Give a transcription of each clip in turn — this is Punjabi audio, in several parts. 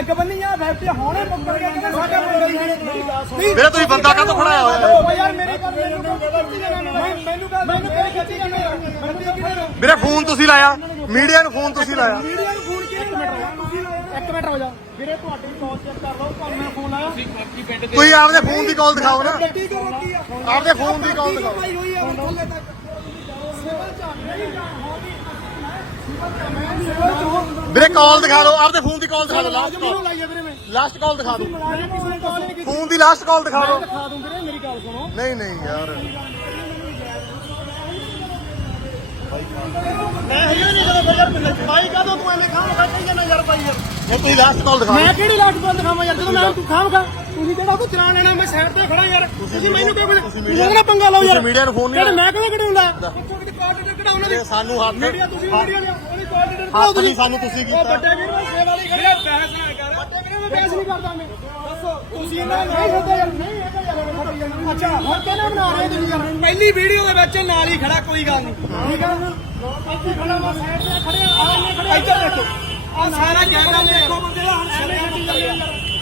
ਪੱਗ ਬੰਨੀ ਆ ਫੈਕਟਰੀ ਹੁਣੇ ਮੁੱਕਰ ਗਿਆ ਕਹਿੰਦੇ ਸਾਡੇ ਮੁੰਡੇ ਹੀ ਨਹੀਂ ਵੀਰੇ ਤੁਸੀਂ ਬੰਦਾ ਕਾਹਤੋਂ ਖੜਾਇਆ ਹੋਇਆ? ਹੈ? ਓ ਯਾਰ ਮੇਰੀ ਗੱਲ ਮੈਨੂੰ ਮੈਨੂੰ ਮੈਨੂੰ ਗੱਲ ਮੈਨੂੰ ਕਿਹੜੀ ਖੱਤੀ ਜਾਂਦੇ ਆ ਮੈਨੂੰ ਕਿਹੜੀ ਵੀਰੇ ਫੋਨ ਤੁਸੀਂ ਲਾਇਆ। ਮੀਡੀਆ ਨੂੰ ਫੋਨ ਤੁਸੀਂ ਲਾਇਆ। ਮੀਡੀਆ ਨੂੰ ਫੋਨ ਕਿਹਨੇ ਲਾਇਆ? ਇੱਕ ਮਿੰਟ ਹੋ ਜਾ ਵੀਰੇ ਤੁਹਾਡੀ ਕਾਲ ਚੈੱਕ ਕਰ ਲਓ। ਤੁਹਾਨੂੰ ਮੈਂ ਫੋਨ ਆਇਆ ਤੁਸੀਂ ਆਪਦੇ ਫੋਨ ਦੀ ਕਾਲ ਦਿਖਾਓ ਨਾ। ਗੱਡੀ ਕਿਉਂ ਰੋਕੀ ਆ? ਆਪਦੇ ਫੋਨ ਦੀ ਕਾਲ ਦਿਖਾਓ। ਭਾਈ ਹੋਈ ਆ ਹੁਣ ਥੱਲੇ ਤੱਕ? ਸਿਵਲ ਚ ਨਹੀਂ ਵੀਰੇ ਕਾਲ ਦਿਖਾ ਦਿਓ ਆਪਦੇ ਫੋਨ ਦੀ ਕਾਲ ਦਿਖਾ ਦਿਓ ਲਾਸਟ ਕਾਲ ਲਾਈਏ ਵੀਰੇ ਮੈਂ। ਲਾਸਟ ਕਾਲ ਦਿਖਾ ਦਿਓ। ਮੁਲਾਜ਼ਮ ਕਿਸੇ ਨੇ ਕਾਲ ਨਹੀਂ ਕੀਤੀ। ਫੋਨ ਦੀ ਲਾਸਟ ਕਾਲ ਦਿਖਾ ਦਿਓ। ਦਿਖਾ ਦੂੰ ਵੀਰੇ ਮੇਰੀ ਗੱਲ ਸੁਣੋ। ਨਹੀਂ ਨਹੀਂ ਯਾਰ। ਮੈਂ ਹੈਗਾ ਨਹੀਂ ਜਦੋਂ ਯਾਰ ਪਿੰਡ ਚ। ਬਾਈ ਕਾਦੋਂ ਤੂੰ ਐਵੇਂ ਖਾਮ ਖਾ ਕਹੀ ਜਾਂਦਾ ਯਾਰ ਬਾਈ ਯਾਰ ਜੇ ਤੁਸੀਂ ਲਾਸਟ ਕਾਲ ਦਿਖਾ ਮੈਂ ਕਿਹੜੀ ਲਾਟ ਬੰਦ ਖਾਵਾਂ ਯਾਰ? ਜਦੋਂ ਮੈਂ ਤੂੰ ਖਾਮ ਖਾ ਤੁਸੀਂ ਕਿਹੜਾ ਤੂੰ ਚਲਾਨ ਲੈਣਾ ਮੈਂ ਸਾਈਡ ਤੇ ਖੜਾ ਯਾਰ। ਤੁਸੀਂ ਮੈਨੂੰ ਕਿਉਂ ਤੁਸੀਂ ਤੁਸੀਂ ਉਹਦਾ ਪੰਗਾ ਲਓ ਯਾਰ। ਤੁਸੀਂ ਮੀਡੀਆ ਨੂੰ ਫੋਨ ਨਹੀਂ ਕਿਹੜੇ ਮੈਂ ਕਿਉਂ ਕਢਾਉਂਦਾ? ਪੁੱਛੋ ਕਿ ਕੋਆਰਡੀਨੇਟਰ ਕਢਾਉ ਉਹਨਾਂ ਦੀ? ਵੀਰੇ, ਸਾਨੂੰ ਹੱਥ ਮੀਡੀਆ ਤੁਸੀਂ ਮੀਡੀਆ ਲਿਆ ਉਹਦੀ ਕੋਆਰਡੀਨੇਟਰ ਹੱਥ ਨਹੀਂ ਸਾਨੂੰ ਤੁਸੀਂ ਕੀਤਾ। ਵੱਡੇ ਵੀਰ ਮੈਂ ਸੇਵਾ ਲਈ ਖੜਿਆ ਬਹਿਸ ਨਾ ਕਰ। ਵੱਡੇ ਵੀਰ ਮੈਂ ਬਹਿਸ ਨਹੀਂ ਕਰਦਾ ਮੈਂ। ਦੱਸੋ ਤੁਸੀਂ ਨਾ ਨਹੀਂ ਹੁੰਦਾ ਯਾਰ ਨਹੀਂ ਹੈਗਾ ਯਾਰ ਅੱਛਾ ਹੁਣ ਕਿਹਨੇ ਬਣਾ ਰਹੇ ਤੁਸੀਂ ਯਾਰ? ਪਹਿਲੀ ਵੀਡੀਓ ਦੇ ਵਿੱਚ ਨਾਲ ਹੀ ਖੜਾ ਕੋਈ ਗੱਲ ਨਹੀਂ। ਠੀਕ ਆ। ਇੱਥੇ ਖੜਾ ਮੈਂ ਸਾਈਡ ਤੇ ਖੜਿਆ ਆ ਇਹਨੇ ਖੜਿਆ। ਇੱਧਰ ਦੇਖੋ। ਆ ਸਾਰਾ ਜਾਇਦਾ ਦੇਖੋ। ਬੰਦੇ ਦਾ ਹੁਣ ਸਾਰੇ ਹੱਟੀ ਜਾਂਦੇ ਆ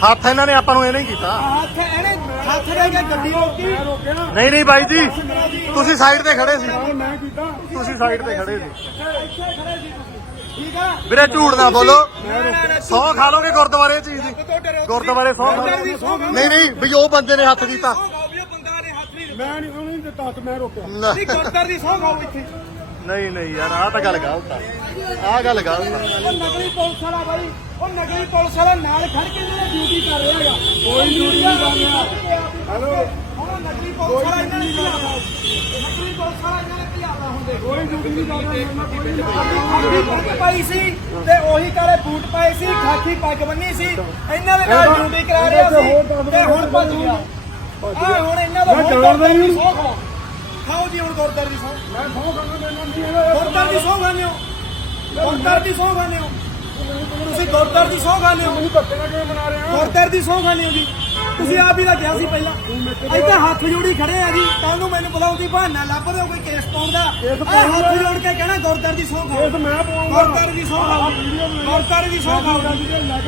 ਹੱਥ ਇਹਨਾਂ ਨੇ ਆਪਾਂ ਨੂੰ ਇਹ ਨਹੀਂ ਕੀਤਾ। ਹੱਥ ਇਹਨੇ ਹੱਥ ਦੇ ਕੇ ਗੱਡੀ ਰੋਕੀ। ਮੈਂ ਰੋਕਿਆ ਨਾ। ਨਹੀਂ ਨਹੀਂ ਬਾਈ ਜੀ ਤੁਸੀਂ ਸਾਈਡ ਤੇ ਖੜੇ ਸੀ। ਮੈਂ ਕੀਤਾ। ਤੁਸੀਂ ਸਾਈਡ ਤੇ ਖੜੇ ਸੀ। ਵੀਰੇ ਝੂਠ ਨਾ ਬੋਲੋ। ਸੌ ਖਾ ਲੋਗੇ ਗੁਰਦੁਆਰੇ ਚੀਜ਼ ਦੀ ਗੁਰਦੁਆਰੇ ਸੌ। ਨਹੀਂ ਨਹੀਂ ਵੀ ਉਹ ਬੰਦੇ ਨੇ ਹੱਥ ਕੀਤਾ ਮੈਂ ਨਹੀਂ ਉਹਨੂੰ ਦਿੱਤਾ ਮੈਂ ਰੋਕਿਆ। ਨਹੀਂ ਗੁਰਦਰ ਦੀ ਸੌਂ ਖਾਓ ਇੱਥੇ ਨਹੀਂ ਨਹੀਂ ਯਾਰ ਆਹ ਤਾਂ ਗੱਲ ਗਲਤ ਆ। ਆਹ ਗੱਲ ਗਲਤ ਆ। ਉਹ ਨਕਲੀ ਪੁਲਿਸ ਵਾਲਾ ਬਾਈ ਉਹ ਨਕਲੀ ਪੁਲਿਸ ਵਾਲਾ ਨਾਲ ਖੜ ਕੇ ਜਿਹੜਾ ਡਿਊਟੀ ਕਰ ਰਿਹਾ ਹੈਗਾ। ਕੋਈ ਡਿਊਟੀ ਨਹੀਂ ਕਰ ਰਿਹਾ। ਹੈਲੋ ਨਕਲੀ ਪੁਲਿਸ ਵਾਲਾ ਇਹਨਾਂ ਨੇ ਹੁੰਦੇ ਕੋਈ ਡਿਊਟੀ ਨਹੀਂ ਪਾਈ ਸੀ ਤੇ ਉਹੀ ਕਾਲੇ ਬੂਟ ਪਾਏ ਸੀ ਖਾਕੀ ਪੱਗ ਬੰਨੀ ਸੀ। ਇਹਨਾਂ ਦੇ ਨਾਲ ਡਿਊਟੀ ਕਰਾ ਰਿਹਾ ਸੀ ਤੇ ਹੁਣ ਭੱਜ ਗਿਆ। ਆ ਹੁਣ ਇਹਨਾਂ ਦਾ ਹੁਣ ਗੁਰਦਰ ਦੀ ਸਹੁੰ ਖਾਓ। ਜੀ ਹੁਣ ਗੁਰਦਰ ਦੀ ਸੌ। ਮੈਂ ਸੌ ਖਾਣਾ ਮੈਨੂੰ ਗੁਰਦਰ ਦੀ ਸੌ ਖਾਣੇ ਹੋ। ਗੁਰਦਰ ਦੀ ਸੌ ਖਾਣੇ ਹੋ। ਤੁਸੀਂ ਗੁਰਦਰ ਦੀ ਸੌ ਖਾਣੇ ਹੋ। ਮੈਨੂੰ ਧੱਕੇ ਨਾਲ ਕਿਵੇਂ ਬਣਾ ਰਹੇ ਹੋ? ਗੁਰਦਰ ਦੀ ਸੌ ਖਾਣੇ ਹੋ ਜੀ। ਤੁਸੀਂ ਆਪ ਹੀ ਤਾਂ ਕਿਹਾ ਸੀ ਪਹਿਲਾਂ ਇੱਥੇ ਹੱਥ ਜੋੜੀ ਖੜੇ ਆ ਜੀ। ਕੱਲ ਨੂੰ ਮੈਨੂੰ ਬੁਲਾਉਂਦੀ ਬਹਾਨਾ ਲੱਭ ਰਹੇ ਹੋ ਕੋਈ ਕੇਸ ਪਾਉਣ ਦਾ। ਆਹ ਹੱਥ ਜੋੜ ਕੇ ਕਹਿਣਾ ਗੁਰਦਰ ਦੀ ਸੌ ਖਾਓ ਮੈਂ ਪਾਉਂਗਾ ਗੁਰਦਰ ਦੀ ਸੌ ਖਾਓ ਗੁਰਦਰ ਦੀ ਸੌ ਖਾਓ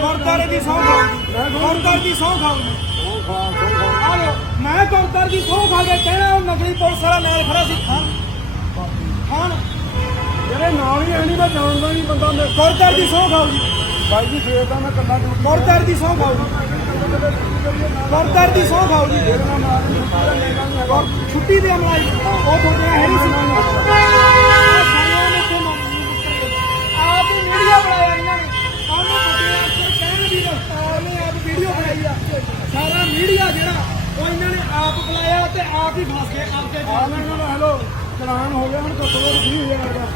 ਗੁਰਦਰ ਦੀ ਸੌ ਖਾਓ ਗੁਰਦਰ ਦੀ ਸੌ ਖਾਓ ਮੈਂ ਗੁਰਦਰ ਦੀ ਸੌ ਖਾ ਕੇ ਕਹਿਣਾ ਉਹ ਨਕਲੀ ਪੁਲਿਸ ਵਾਲਾ ਨਾਲ ਖੜਾ ਸੀ ਖਾਨ ਖਾਨ ਜਿਹੜੇ ਨਾਲ ਹੀ ਐਣੀ ਮੈਂ ਜਾਣਦਾ ਨਹੀਂ ਬੰਦਾ ਮੈਂ ਗੁਰਦਰ ਦੀ ਸੌ ਖਾਓ ਜੀ। ਬਾਈ ਜੀ ਫੇਰ ਤਾਂ ਮੈਂ ਕੱਲਾ ਡਿਊਟੀ ਗੁਰਦਰ ਦੀ ਸੌ ਖਾਓ ਜੀ। ਗੁਰਦਰ ਦੀ ਸੌ ਖਾਓ ਜੀ। ਛੁੱਟੀ ਦੇ ਅਮਲਾਈ ਉਹ ਤੁਹਾਡੇ ਹੈ ਨਹੀਂ ਸੀ ਆਪ ਹੀ ਮੀਡੀਆ ਬਣਾਇਆ ਇਹਨਾਂ ਨੇ। ਕਾਹਨੂੰ ਕੱਢਿਆ ਕਿ ਕਹਿਣ ਦੀ ਦਸਤਾਰ ਨੇ ਆਪ ਵੀਡੀਓ ਬਣਾਈ ਆ। ਸਾਰਾ ਮੀਡੀਆ ਜਿਹੜਾ ਉਹ ਇਹਨਾਂ ਨੇ ਆਪ ਬੁਲਾਇਆ ਤੇ ਆਪ ਹੀ ਫਸ ਗਏ ਆਪਦੇ ਆ ਨਾ ਇਹਨਾਂ ਦਾ ਹੈਲੋ ਚਲਾਨ ਹੋ ਗਿਆ ਹੁਣ ਘੱਟੋ ਘੱਟ 20000 ਦਾ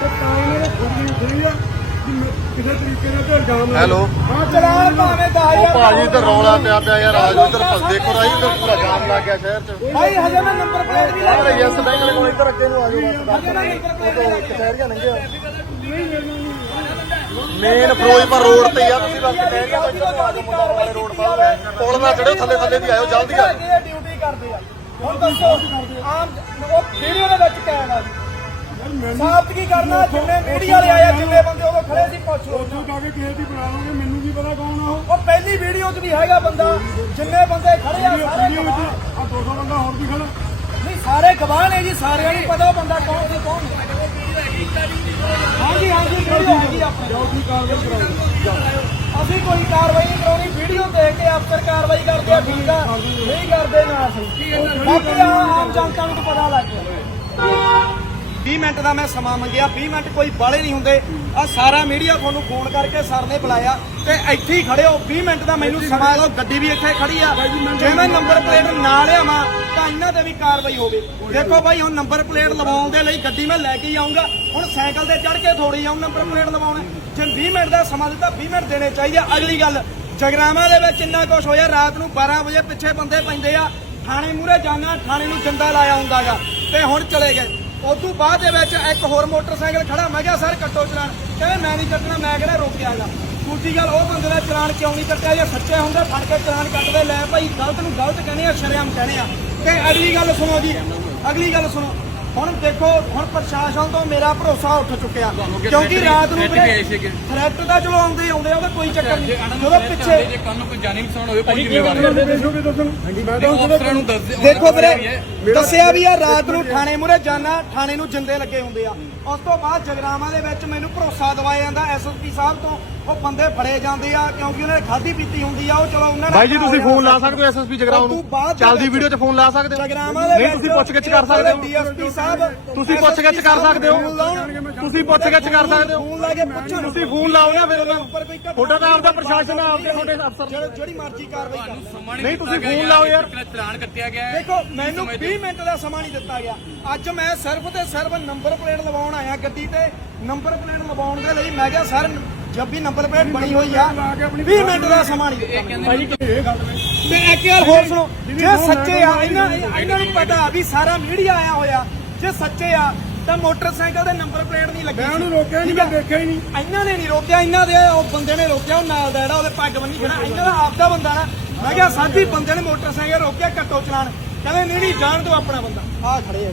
ਤੇ ਤਾਂ ਮੇਰੇ ਖੁਦ ਖੁਦੀ ਆ। ਕਿ ਮੈਂ ਕਿਸੇ ਤਰੀਕੇ ਨਾਲ ਤੇ ਇਲਜ਼ਾਮ ਹੈਲੋ। ਹਾਂ ਚਲਾਨ ਭਾਵੇਂ ਦਾ ਉਹ ਭਾਜੀ ਤੇ ਰੌਲਾ ਪਿਆ ਪਿਆ ਯਾਰ ਆਜੋ ਇੱਧਰ ਭੱਜ ਦੇਖੋ ਰਾਈ ਇੱਧਰ ਪੂਰਾ ਜਾਮ ਲੱਗ ਗਿਆ ਸ਼ਹਿਰ ਚ। ਭਾਈ ਹਜੇ ਮੈਂ ਨੰਬਰ ਪਲੇਟ ਵੀ ਲਾ ਅਰੇ ਯੈਸ ਬੈਂਕ ਕੋਲ ਇੱਧਰ ਅੱਗੇ ਨੂੰ ਪਲੇਟ ਵੀ ਲਾ ਕੇ ਕਚਹਿਰੀਆਂ ਲੰਘਿਆ। ਮੇਨ ਫਿਰੋਜ਼ਪੁਰ ਰੋਡ ਤੇ ਆ ਤੁਸੀਂ ਬਸ ਕਚਹਿਰੀਆਂ ਤੋਂ ਇੱਧਰ ਨੂੰ ਆਜੋ ਮੁੰਡਾ ਵਾਲੇ ਰੋਡ ਪਾਓ ਪੁਲ ਨਾ ਚੜਿਓ ਥੱਲੇ ਥੱਲੇ ਦੀ ਆਇਓ ਜਲਦੀ ਆ। ਡਿਊਟੀ ਕਰਦੇ ਆ ਹੁਣ ਦੱਸੋ ਆਮ ਉਹ ਵੀਡੀਓ ਦੇ ਵਿੱਚ ਕਹਿ ਹੈਗਾ ਜੀ। ਸਾਬਤ ਕੀ ਕਰਨਾ? ਜਿੰਨੇ ਮੀਡੀਆ ਵਾਲੇ ਆਏ ਆ, ਜਿੰਨੇ ਬੰਦੇ ਉਹ ਖੜੇ ਸੀ ਪੁੱਛੋ ਉੱਥੋਂ ਜਾ ਕੇ ਕਿਸੇ ਦੀ ਬਣਾ ਲਾਂਗੇ ਮੈਨੂੰ ਕੀ ਪਤਾ ਕੌਣ ਆ ਉਹ। ਉਹ ਪਹਿਲੀ ਵੀਡੀਓ 'ਚ ਵੀ ਹੈਗਾ ਬੰਦਾ। ਜਿੰਨੇ ਬੰਦੇ ਖੜੇ ਆ ਸਾਰੇ ਵੀਡੀਓ ਗਵਾਹ। ਆ 200 ਬੰਦਾ ਹੋਰ ਵੀ ਖੜਾ। ਨਹੀਂ ਸਾਰੇ ਗਵਾਹ ਨੇ ਜੀ ਸਾਰਿਆਂ ਨੂੰ ਪਤਾ ਉਹ ਬੰਦਾ ਕੌਣ ਸੀ ਕੌਣ ਨਹੀਂ। ਹਾਂਜੀ ਹਾਂਜੀ ਵੀਡੀਓ ਹੈਗੀ ਆਪਣੇ ਜਾਓ ਤੁਸੀਂ ਕਾਰਵਾਈ ਕਰਾਓ। ਅਸੀਂ ਕੋਈ ਕਾਰਵਾਈ ਨਹੀਂ ਕਰਾਉਣੀ ਵੀਡੀਓ ਦੇਖ ਕੇ ਅਫਸਰ ਕਾਰਵਾਈ ਕਰਦੇ ਆ ਠੀਕ ਆ? ਨਹੀਂ ਕਰਦੇ ਨਾ ਸਹੀ ਬਾਕੀ ਆਮ ਜਨਤਾ ਨੂੰ ਤਾਂ ਪਤਾ ਲੱਗ ਗਿਆ। 20 ਮਿੰਟ ਦਾ ਮੈਂ ਸਮਾਂ ਮੰਗਿਆ 20 ਮਿੰਟ ਕੋਈ ਬਾਲੇ ਨਹੀਂ ਹੁੰਦੇ। ਆ ਸਾਰਾ ਮੀਡੀਆ ਤੁਹਾਨੂੰ ਫੋਨ ਕਰਕੇ ਸਰ ਨੇ ਬੁਲਾਇਆ ਤੇ ਇੱਥੇ ਹੀ ਖੜੇ ਹੋ। 20 ਮਿੰਟ ਦਾ ਮੈਨੂੰ ਸਮਾਂ ਦਿਓ, ਗੱਡੀ ਵੀ ਇੱਥੇ ਖੜੀ ਆ। ਜੇ ਮੈਂ ਨੰਬਰ ਪਲੇਟ ਨਾ ਲਿਆਵਾਂ, ਤਾਂ ਇਹਨਾਂ ਤੇ ਵੀ ਕਾਰਵਾਈ ਹੋਵੇ। ਦੇਖੋ ਭਾਈ, ਹੁਣ ਨੰਬਰ ਪਲੇਟ ਲਵਾਉਣ ਦੇ ਲਈ ਗੱਡੀ ਮੈਂ ਲੈ ਕੇ ਹੀ ਆਉਂਗਾ ਹੁਣ ਸਾਈਕਲ ਤੇ ਚੜ ਕੇ ਥੋੜੀ ਆਉਂ ਨੰਬਰ ਪਲੇਟ ਲਵਾਉਣ। ਜੇ 20 ਮਿੰਟ ਦਾ ਸਮਾਂ ਦਿੱਤਾ 20 ਮਿੰਟ ਦੇਣੇ ਚਾਹੀਦੇ ਆ। ਅਗਲੀ ਗੱਲ, ਜਗਰਾਵਾਂ ਦੇ ਵਿੱਚ ਇੰਨਾ ਕੁਝ ਹੋਇਆ, ਰਾਤ ਨੂੰ 12 ਵਜੇ ਪਿੱਛੇ ਬੰਦੇ ਪੈਂਦੇ ਆ। ਥਾਣੇ ਮੂਰੇ ਜਾਣਾ, ਥਾਣੇ ਨੂੰ ਜਿੰਦਾ ਲਾਇਆ ਹੁੰਦਾਗਾ। ਤੇ ਹੁਣ ਚਲੇ ਗਏ। ਉਦੋਂ ਬਾਅਦ ਦੇ ਵਿੱਚ ਇੱਕ ਹੋਰ ਮੋਟਰਸਾਈਕਲ ਖੜਾ। ਮੈਂ ਕਿਹਾ, ਸਰ, ਕੱਟੋ ਚਲਾਨ। ਕਹਿੰਦੇ, ਮੈਂ ਨਹੀਂ ਕੱਟਣਾ, ਮੈਂ ਕਿਹੜਾ ਰੋਕਿਆਗਾ? ਦੂਜੀ ਗੱਲ, ਉਹ ਬੰਦੇ ਦਾ ਚਲਾਨ ਕਿਉਂ ਨਹੀਂ ਕੱਟਿਆ? ਜੇ ਸੱਚੇ ਹੁੰਦੇ, ਫੜ ਕੇ ਚਲਾਨ ਕੱਟਦੇ ਲੈ ਭਾਈ, ਗਲਤ ਨੂੰ ਗਲਤ ਕਹਿੰਦੇ ਆ ਸ਼ਰਮ ਕਹਿੰਦੇ ਆ। ਤੇ ਅਗਲੀ ਗੱਲ ਸੁਣੋ ਜੀ, ਅਗਲੀ ਗੱਲ ਸੁਣੋ। ਹੁਣ ਦੇਖੋ ਹੁਣ ਪ੍ਰਸ਼ਾਸਨ ਤੋਂ ਮੇਰਾ ਭਰੋਸਾ ਉੱਠ ਚੁੱਕਿਆ। ਕਿਉਂਕਿ ਰਾਤ ਨੂੰ ਥ੍ਰੈਟ ਦਾ ਚਲੋ ਆਉਂਦੇ ਹੀ ਆਉਂਦੇ ਆ ਉਹਦਾ ਕੋਈ ਚੱਕਰ ਨਹੀਂ। ਜਦੋਂ ਪਿੱਛੇ ਜੇ ਕੱਲ ਨੂੰ ਕੋਈ ਜਾਨੀ ਨੁਕਸਾਨ ਹੋਵੇ ਕੋਈ ਜ਼ਿੰਮੇਵਾਰ ਦੇਖੋ ਵੀਰੇ ਦੱਸਿਆ ਵੀ ਆ ਰਾਤ ਨੂੰ ਥਾਣੇ ਮੂਰੇ ਜਾਣਾ ਥਾਣੇ ਨੂੰ ਜਿੰਦੇ ਲੱਗੇ ਹੁੰਦੇ ਆ। ਉਸ ਤੋਂ ਬਾਅਦ ਜਗਰਾਵਾਂ ਦੇ ਵਿੱਚ ਮੈਨੂੰ ਭਰੋਸਾ ਦਵਾਇਆ ਜਾਂਦਾ ਐਸਐਸਪੀ ਸਾਹਿਬ ਤੋਂ। ਉਹ ਬੰਦੇ ਫੜੇ ਜਾਂਦੇ ਆ ਕਿਉਂਕਿ ਉਹਨਾਂ ਨੇ ਖਾਦੀ ਪੀਤੀ ਹੁੰਦੀ ਆ ਉਹ ਚਲੋ ਉਹਨਾਂ ਨੇ ਬਾਈ ਜੀ ਤੁਸੀਂ ਫੋਨ ਲਾ ਸਕਦੇ ਹੋ ਐਸਐਸਪੀ ਜਗਰਾਉਂ ਨੂੰ? ਚੱਲਦੀ ਵੀਡੀਓ 'ਚ ਫੋਨ ਲਾ ਸਕਦੇ ਹੋ? ਨਹੀਂ ਤੁਸੀਂ ਪੁੱਛਗਿੱਛ ਕਰ ਸਕਦੇ ਹੋ। ਡੀਐਸਪੀ ਸਾਹਿਬ ਤੁਸੀਂ ਪੁੱਛਗਿੱਛ ਕਰ ਸਕਦੇ ਹੋ? ਤੁਸੀਂ ਪੁੱਛਗਿੱਛ ਕਰ ਸਕਦੇ ਹੋ? ਫੋਨ ਲਾ ਕੇ ਪੁੱਛਣ ਤੁਸੀਂ ਫੋਨ ਲਾਓ ਨਾ ਫਿਰ ਉਹਨਾਂ ਨੂੰ। ਉੱਪਰ ਕੋਈ ਘਟਨਾ ਤੁਹਾਡਾ ਤਾਂ ਆਪਦਾ ਪ੍ਰਸ਼ਾਸਨ ਆ ਆਪਦੇ ਤੁਹਾਡੇ ਅਫਸਰ। ਜਿਹੜੀ- ਮਰਜ਼ੀ ਕਾਰਵਾਈ ਕਰ। ਨਹੀਂ, ਤੁਸੀਂ ਫੋਨ ਲਾਓ ਯਾਰ। ਚਲਾਨ ਕੱਟਿਆ ਗਿਆ। ਹੈ ਦੇਖੋ ਮੈਨੂੰ 20 ਮਿੰਟ ਦਾ ਸਮਾਂ ਨਹੀਂ ਦਿੱਤਾ ਗਿਆ। ਅੱਜ ਮੈਂ ਸਿਰਫ ਤੇ ਸਿਰਫ ਨੰਬਰ ਪਲੇਟ ਲਵਾਉਣ ਆਇਆ ਗੱਡੀ ਤੇ। ਨੰਬਰ ਪਲੇਟ ਲਵਾਉਣ ਦੇ ਲਈ ਮੈਂ ਕਿਹਾ ਸਰ ਜਦ ਵੀ ਨੰਬਰ ਪਲੇਟ ਬਣੀ ਹੋਈ ਆ। 20 ਮਿੰਟ ਦਾ ਸਮਾਂ ਨਹੀਂ ਦਿੱਤਾ। ਤੇ ਇੱਕ ਗੱਲ ਹੋਰ ਸੁਣੋ ਜੇ ਸੱਚੇ ਆ ਇਹਨਾਂ ਇਹਨਾਂ ਨੂੰ ਪਤਾ ਵੀ ਸਾਰਾ ਮੀਡੀਆ ਆਇਆ ਹੋਇਆ। ਜੇ ਸੱਚੇ ਆ ਤਾਂ ਮੋਟਰਸਾਈਕਲ ਦੇ ਨੰਬਰ ਪਲੇਟ ਨਹੀਂ ਲੱਗੀ ਮੈਂ ਉਹਨੂੰ ਰੋਕਿਆ ਨਹੀਂ ਮੈਂ ਦੇਖਿਆ ਹੀ ਨਹੀਂ ਇਹਨਾਂ ਨੇ ਨਹੀਂ ਰੋਕਿਆ ਇਹਨਾਂ ਦੇ ਉਹ ਬੰਦੇ ਨੇ ਰੋਕਿਆ ਉਹ ਨਾਲ ਦਾ ਜਿਹੜਾ ਉਹਦੇ ਪੱਗ ਬੰਨੀ ਖੜਾ ਇਹਨਾਂ ਦਾ ਆਪਦਾ ਬੰਦਾ ਨਾ। ਮੈਂ ਕਿਹਾ ਸਾਡੀ ਬੰਦੇ ਨੇ ਮੋਟਰਸਾਈਕਲ ਰੋਕਿਆ ਕੱਟੋ ਚਲਾਨ। ਕਹਿੰਦੇ ਨਹੀਂ ਨਹੀਂ ਜਾਣ ਦੋ ਆਪਣਾ ਬੰਦਾ। ਆ ਖੜੇ ਆ।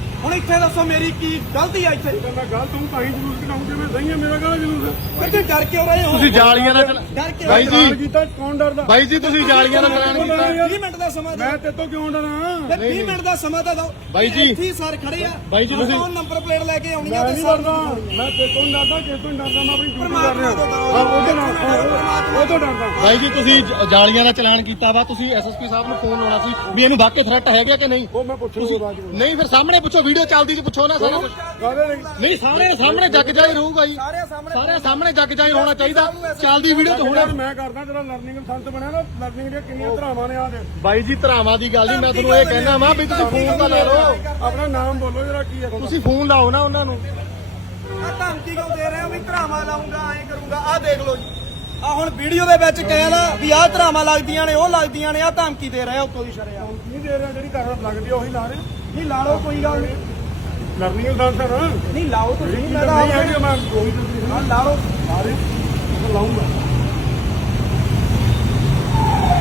ਹੁਣ ਇੱਥੇ ਦੱਸੋ ਮੇਰੀ ਕੀ ਗਲਤੀ ਆ ਇੱਥੇ? ਮੈਂ ਗੱਲ ਤੂੰ ਤਾਂ ਹੀ ਜਰੂਰ ਕਰਾਉਂ ਜੇ ਮੈਂ ਸਹੀ ਆ ਮੇਰਾ ਗਾਲ ਜਰੂਰ ਕਿਉਂਕਿ ਡਰ ਕਿਉਂ ਰਹੇ ਹੋ? ਤੁਸੀਂ ਜਾਲੀਆਂ ਦਾ ਚਲਾ- ਡਰ ਕਿਉਂ ਬਾਈ ਹੋ? ਜੀ। ਕੀਤਾ ਕੌਣ ਡਰਦਾ? ਬਾਈ ਜੀ ਤੁਸੀਂ ਜਾਲੀਆਂ ਦਾ ਚਲਾਨ ਕੀਤਾ। 20 ਮਿੰਟ ਦਾ ਸਮਾਂ ਮੈਂ ਦਿਓ ਤੇ ਤੋਂ ਕਿਉਂ ਡਰਾਂ? ਤੇ 20 ਮਿੰਟ ਦਾ ਸਮਾਂ ਤਾਂ ਦਿਓ। ਬਾਈ ਜੀ। ਇੱਥੇ ਹੀ ਸਰ ਖੜੇ ਆ। ਬਾਈ ਜੀ ਤੁਸੀਂ- ਉਹ ਨੰਬਰ ਪਲੇਟ ਲੈ ਕੇ ਆਉਣੀ ਆ ਮੈਂ ਤੇ ਨਹੀਂ ਸਰ ਡਰਦਾ। ਮੈਂ ਤੇ ਤੋਂ ਡਰਦਾ ਕਿ ਤੋਂ ਡਰਦਾ ਮੈਂ ਆਪਣੀ ਡਿਊਟੀ ਕਰ ਰਿਹਾ। ਹਾਂ ਉਹਦੇ ਨਾਲ ਉਹ ਤੋਂ ਡਰਦਾ। ਬਾਈ ਜੀ ਤੁਸੀਂ ਜ- ਜਾਲੀਆਂ ਦਾ ਚਲਾਨ ਕੀਤਾ ਵਾ ਤੁਸੀਂ ਐਸਐਸਪੀ ਸਾਹਿਬ ਨੂੰ ਫੋਨ ਲਾਉਣਾ ਸੀ ਵੀ ਇਹਨੂੰ ਵਾਕਈ ਥ੍ਰੈਟ ਹੈਗਾ ਕਿ ਨਹੀਂ? ਉਹ ਮੈਂ ਪੁੱਛੂਗਾ ਬਾਅਦ ਵਿੱਚ ਨਹੀਂ ਫਿਰ ਸਾਹਮਣੇ ਪੁੱਛੋ ਵੀਡੀਓ ਚੱਲਦੀ ਚ ਪੁੱਛੋ ਨਾ ਸਾਰਾ ਕੁਝ ਨਹੀਂ। ਸਾਹਮਣੇ ਸਾਹਮਣੇ ਜੱਗ ਜਾਈ ਰਹੂਗਾ ਜੀ ਸਾਰੇ ਸਾਹਮਣੇ ਸਾਰੇ ਜੱਗ ਜਾਈ ਹੋਣਾ ਚਾਹੀਦਾ। ਚੱਲਦੀ ਵੀਡੀਓ ਚ ਹੋਣਾ। ਮੈਂ ਕਰਦਾ ਤੇਰਾ ਲਰਨਿੰਗ ਸੰਤ ਬਣਿਆ ਨਾ ਲਰਨਿੰਗ ਦੀਆਂ ਕਿੰਨੀਆਂ ਧਰਾਵਾਂ ਨੇ ਆ ਦੇ ਬਾਈ ਜੀ ਧਰਾਵਾਂ ਦੀ ਗੱਲ ਨਹੀਂ ਮੈਂ ਤੁਹਾਨੂੰ ਇਹ ਕਹਿਣਾ ਵਾ ਵੀ ਤੁਸੀਂ ਫੋਨ ਤਾਂ ਲਾ ਲਓ। ਆਪਣਾ ਨਾਮ ਬੋਲੋ ਜਰਾ ਕੀ ਹੈ। ਤੁਸੀਂ ਫੋਨ ਲਾਓ ਨਾ ਉਹਨਾਂ ਨੂੰ। ਆ ਧਮਕੀ ਕਿਉਂ ਦੇ ਰਹੇ ਹੋ ਵੀ ਧਰਾਵਾਂ ਲਾਉਂਗਾ ਐਂ ਕਰੂੰਗਾ? ਆ ਦੇਖ ਲਓ ਜੀ। ਆ ਹੁਣ ਵੀਡੀਓ ਦੇ ਵਿੱਚ ਕਹਿਣਾ ਵੀ ਆਹ ਧਰਾਵਾਂ ਲੱਗਦੀਆਂ ਨੇ ਉਹ ਲੱਗਦੀਆਂ ਨੇ ਆ ਧਮਕੀ ਦੇ ਰਹੇ ਹੋ ਕੋਈ ਸ਼ਰਿਆ ਨਹੀਂ ਦੇ ਰਿਹਾ ਜਿਹੜੀ ਘਰ ਲੱਗਦੀ ਆ ਉਹੀ ਲਾ ਰਹੇ ਨਹੀਂ ਲਾ ਲਓ ਕੋਈ ਗੱਲ ਨਹੀਂ। ਲਾਓ ਤੁਸੀਂ ਮੈਂ ਤਾਂ ਨਹੀਂ ਮੈਂ ਉਹੀ ਦੱਸਦੀ ਹਾਂ, ਲਾ ਲਓ। ਸਾਰੇ ਲਾਉਂਗਾ।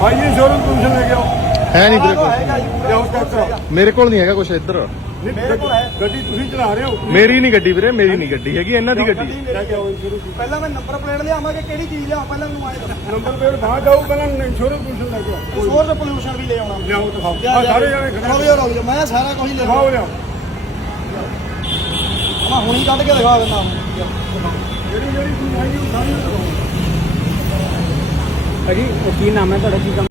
ਭਾਈ ਇੰਸ਼ੋਰੈਂਸ ਕਮਿਸ਼ਨ ਲੈ ਕੇ ਆਓ। ਹੈ ਨਹੀਂ ਕੁਛ। ਆਓ। ਮੇਰੇ ਕੋਲ ਨਹੀਂ ਹੈਗਾ ਕੁਝ ਇੱਧਰ। ਨਹੀਂ, ਮੇਰੇ ਕੋਲ ਹੈ। ਗੱਡੀ ਤੁਸੀਂ ਚਲਾ ਰਹੇ ਹੋ? ਮੇਰੀ ਨਹੀਂ ਗੱਡੀ ਵੀਰੇ ਮੇਰੀ ਨਹੀਂ ਗੱਡੀ ਹੈਗੀ ਇਹਨਾਂ ਦੀ ਗੱਡੀ। ਹੈ। ਕੇ ਆਓ ਇੰਸ਼ੋਰੈਂਸ ਪਹਿਲਾਂ ਮੈਂ ਨੰਬਰ ਪਲੇਟ ਲਿਆਵਾਂਗੇ ਕਿਹੜੀ ਚੀਜ਼ ਲਿਆਵਾਂ ਪਹਿਲਾਂ ਮੈਨੂੰ ਆਏ ਦੱਸੋ। ਨੰਬਰ ਪਲੇਟ ਬਾਹਰ ਜਾਓ ਪਹਿਲਾਂ ਇੰਸ਼ੋਰੈਂਸ ਕਮਿਸ਼ਨ ਲੈ ਕੇ ਆਓ। ਸੋਰਸ ਪੋਲੂਸ਼ਨ ਵੀ ਲੈ ਆਉਣਾ। ਲਿਆਓ ਦਿਖਾਓ ਲਿਆ, ਆਹ ਲਿਆ। ਸਾਰੇ ਜਾਣੇ ਰੁਕ ਖੜੇ ਜਾਓ, ਰੁਕ ਜਾਓ, ਮੈਂ ਸਾਰਾ ਕੁਝ ਹੀ ਲੈ ਦਿਖਾਓ ਲਿਆਓ। ਮੈਂ ਹੁਣੀ ਕੱਢ ਕੇ ਦਿਖਾ ਦਿੰਦਾ ਜਿਹੜੀ ਜਿਹੜੀ ਚੀਜ਼ ਹੈਗੀ ਉਹ ਸਾਰੀ ਦਿਖਾਓ। ਭਾਜੀ ਕੀ ਨਾਮ ਹੈ ਤੁਹਾਡਾ ਕੀ ਕੰਮ